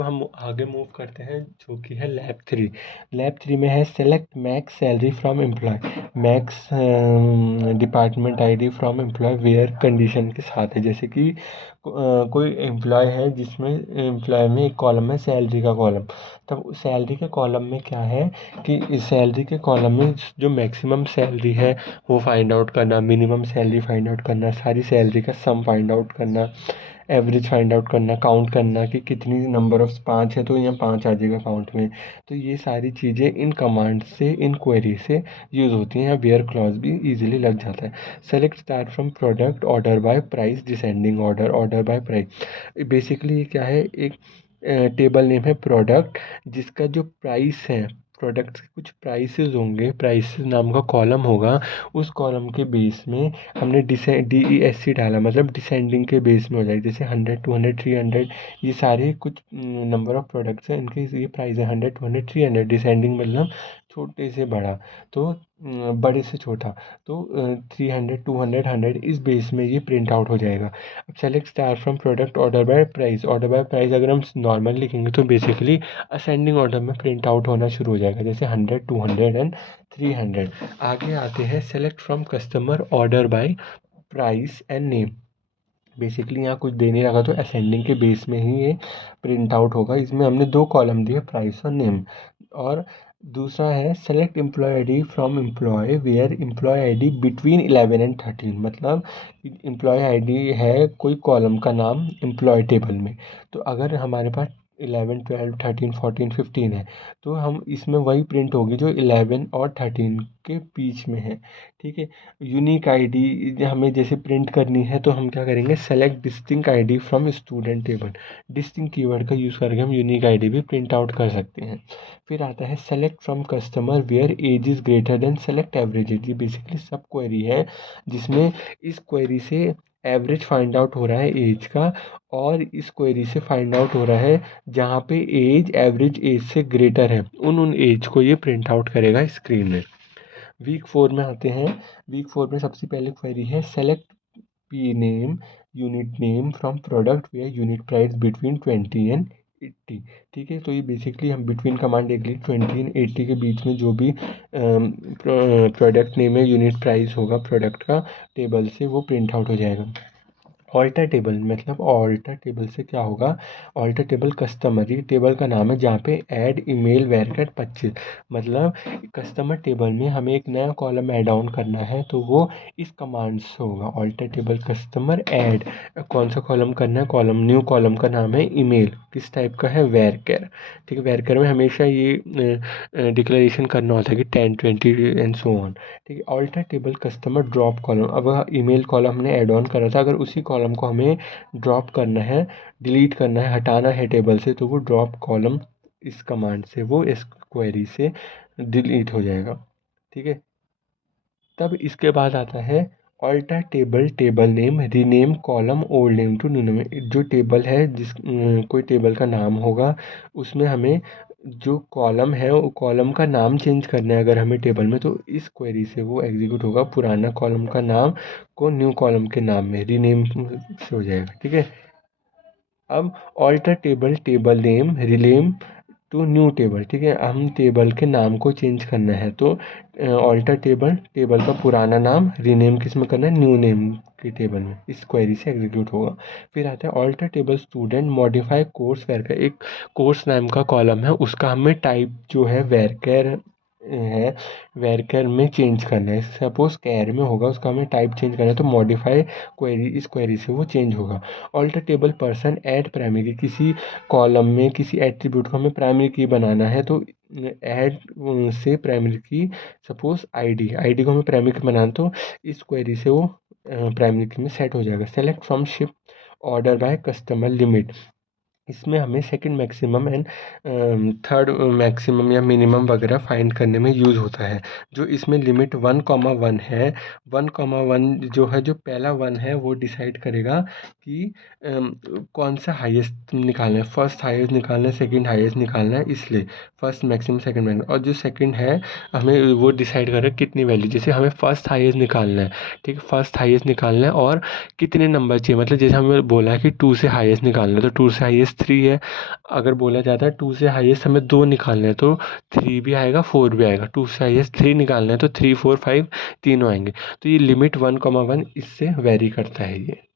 हम आगे मूव करते हैं जो कि है लैब 3 में है select max salary from employee. Max department ID from employee where condition के साथ है। जैसे कि कोई एम्प्लॉय है जिसमें एम्प्लॉय में एक कॉलम है सैलरी का कॉलम। तब सैलरी के कॉलम में क्या है कि इस सैलरी के कॉलम में जो मैक्सिमम सैलरी है वो फाइंड आउट करना, मिनिमम सैलरी फाइंड आउट करना, सारी सैलरी का सम फाइंड आउट करना, एवरेज फाइंड आउट करना, काउंट करना कि कितनी नंबर ऑफ 5 है तो यहाँ 5 आ जाएगा काउंट में। तो ये सारी चीज़ें इन कमांड से, इन क्वेरी से यूज़ होती हैं। यहाँ वेयर क्लॉज भी इजीली लग जाता है। Select star from product order by price descending order, order by price. Basically ये क्या है, एक टेबल नेम है प्रोडक्ट जिसका जो प्राइस है, प्रोडक्ट्स के कुछ प्राइसेस होंगे, प्राइसेस नाम का कॉलम होगा। उस कॉलम के बेस में हमने DESC डाला, मतलब डिसेंडिंग के बेस में हो जाएगा। जैसे 100, 200, 300 ये सारे कुछ नंबर ऑफ प्रोडक्ट्स हैं, इनके ये प्राइस है 100, 200, 300। डिसेंडिंग मतलब छोटे से बड़ा, तो बड़े से छोटा, तो 300, 200, 100 इस बेस में ये प्रिंट आउट हो जाएगा। अब select star from product order by price. Order by price अगर हम नॉर्मल लिखेंगे तो बेसिकली असेंडिंग ऑर्डर में प्रिंट आउट होना शुरू हो जाएगा, जैसे 100, 200 एंड 300। आगे आते हैं select from customer order by price and name. Basically यहाँ कुछ दे नहीं रखा तो असेंडिंग के बेस में ही ये प्रिंट आउट होगा। इसमें हमने 2 कॉलम दिए, प्राइस और नेम। और दूसरा है select employee ID from employee where employee ID between 11 and 13। मतलब एम्प्लॉय आईडी है कोई कॉलम का नाम एम्प्लॉय टेबल में, तो अगर हमारे पास 11, 12, 13, 14, 15 है तो हम इसमें वही प्रिंट होगी जो 11 और 13 के बीच में है। ठीक है। यूनिक आईडी हमें जैसे प्रिंट करनी है तो हम क्या करेंगे, select distinct ID from student table. Distinct keyword का यूज़ करके हम यूनिक आईडी भी प्रिंट आउट कर सकते हैं। फिर आता है select from customer where age is greater than select average age. ये बेसिकली सब क्वेरी है जिसमें इस क्वेरी से एवरेज फाइंड आउट हो रहा है एज का, और इस क्वेरी से फाइंड आउट हो रहा है जहाँ पे एज एवरेज एज से ग्रेटर है, उन एज को ये प्रिंट आउट करेगा स्क्रीन में। वीक 4 में आते हैं। वीक 4 में सबसे पहले क्वेरी है select P name unit name from product where unit price between 20 and 80। ठीक है, तो ये बेसिकली हम बिटवीन कमांड देख ली, 20 एंड 80 के बीच में जो भी प्रोडक्ट नेम है, यूनिट प्राइस होगा प्रोडक्ट का, टेबल से वो प्रिंट आउट हो जाएगा। ऑल्टर टेबल मतलब ऑल्टर टेबल से क्या होगा, ऑल्टर टेबल कस्टमर, ये टेबल का नाम है जहाँ पे ऐड ईमेल वेरकेट 25। मतलब कस्टमर टेबल में हमें एक नया कॉलम ऐड ऑन करना है तो वो इस कमांड से होगा, ऑल्टर टेबल कस्टमर ऐड। कौन सा कॉलम करना है, कॉलम न्यू कॉलम का नाम है ईमेल, किस टाइप का है, वेरकेर। ठीक है, वेरकेर में हमेशा ये डिक्लेरेशन करना होता है कि 10, 20 एंड सो ऑन। ठीक है, alter table customer drop column. अब ईमेल कॉलम हमने ऐड ऑन करा था, अगर उसी कॉलम को हमें ड्रॉप करना है, डिलीट करना है, हटाना है टेबल से, तो वो ड्रॉप कॉलम इस कमांड से, वो इस क्वेरी से डिलीट हो जाएगा। ठीक है, तब इसके बाद आता है alter table table name rename column old name to new name. जो टेबल है जिस कोई टेबल का नाम होगा उसमें हमें जो कॉलम है वो कॉलम का नाम चेंज करना है अगर हमें टेबल में, तो इस क्वेरी से वो एग्जीक्यूट होगा, पुराना कॉलम का नाम को न्यू कॉलम के नाम में रीनेम से हो जाएगा। ठीक है, अब alter table table name rename to new table. ठीक है, हम टेबल के नाम को चेंज करना है तो ऑल्टर टेबल टेबल का पुराना नाम रीनेम किस में करना है, न्यू नेम के टेबल में, इस क्वेरी से एग्जीक्यूट होगा। फिर आता है alter table student modify course varchar. एक कोर्स नाम का कॉलम है, उसका हमें टाइप जो है वेरकेर है, वेरकेर में चेंज करना है। सपोज कैर में होगा, उसका हमें टाइप चेंज करना है तो मॉडिफाई क्वेरी, इस क्वेरी से वो चेंज होगा। Alter table person add primary, किसी कॉलम में किसी एट्रीब्यूट को हमें प्राइमरी की बनाना है तो ऐड से प्राइमरी की, सपोज आईडी को हमें प्राइमरी की बनाना तो इस क्वेरी से वो प्राइमरी की में सेट हो जाएगा। Select from ship order by customer limit, इसमें हमें second maximum and third maximum या मिनिमम वगैरह फाइंड करने में यूज़ होता है। जो इसमें लिमिट 1,1 है, 1,1 जो है, जो पहला 1 है वो डिसाइड करेगा कि कौन सा हाईएस्ट निकालना है, फर्स्ट हाईएस्ट निकालना है, सेकंड हाईएस्ट निकालना है, इसलिए फर्स्ट मैक्सिमम सेकंड मैक्सिमम। और जो सेकंड है हमें वो डिसाइड करेगा कितनी वैल्यू, जैसे हमें फर्स्ट हाईएस्ट निकालना है। ठीक है, फर्स्ट हाईएस्ट निकालना है और कितने नंबर चाहिए, मतलब जैसे हमें बोला है कि 2 से हाईएस्ट निकालना है तो 2 से हाईएस्ट हाईएस्ट 3 है। अगर बोला जाता है 2 से हाईएस्ट हमें 2 निकालने हैं तो 3 भी आएगा 4 भी आएगा। 2 से हाईएस्ट 3 निकालने हैं तो 3 4 5 तीनों आएंगे। तो ये लिमिट 1, 1 इससे वेरी करता है ये।